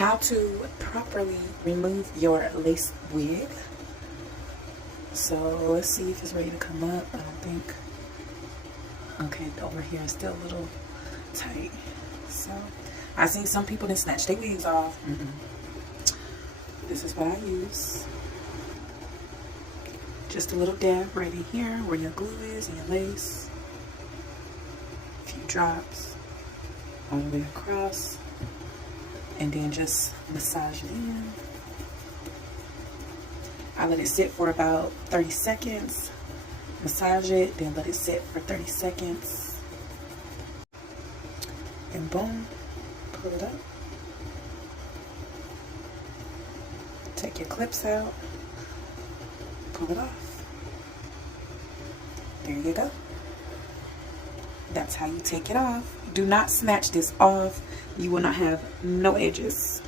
How to properly remove your lace wig. So let's see if it's ready to come up. I don't think. Okay, over here is still a little tight. So I seen some people that snatch their wigs off. This is what I use. Just a little dab right in here where your glue is and your lace. A few drops all the way across. And then just massage it in. I let it sit for about 30 seconds. Massage it, then let it sit for 30 seconds. And boom, pull it up. Take your clips out. Pull it off. There you go. That's how you take it off. Do not snatch this off. You will not have no edges.